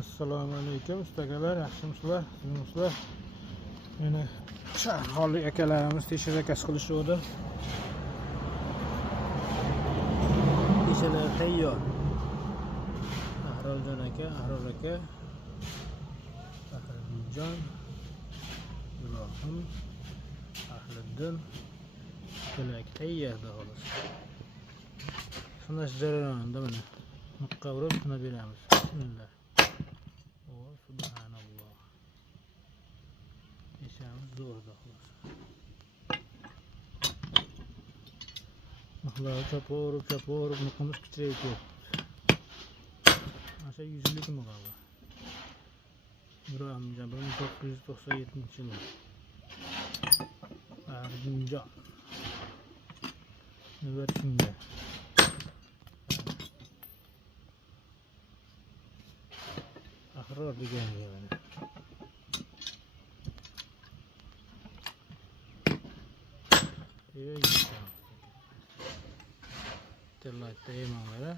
Assalomu alaykum ustakalar, yaxshimisizlar? Sizmisizlar? Meni shaharlik akalarimiz tekshirish zakaz qilishdi. Kechalar tayyor. Ahrorjon aka, Ahror aka, Faxriddinjon, Ibrohim, Ahliddin, kelak tayyorda xolos. Sanash jarayonida mana nuqqa urib shuna beramiz. Bismillah. Subhanalloh. Ishamiz zo'rda xolos. Mahlar chopurib nuqamiz kichirib ketdi. Mana shu 100lik muqova. Ibrohimjon 1997-yil. Faxriddinjon. Navbatda Ahror deganga mana. Ey, tellatda yemanglar.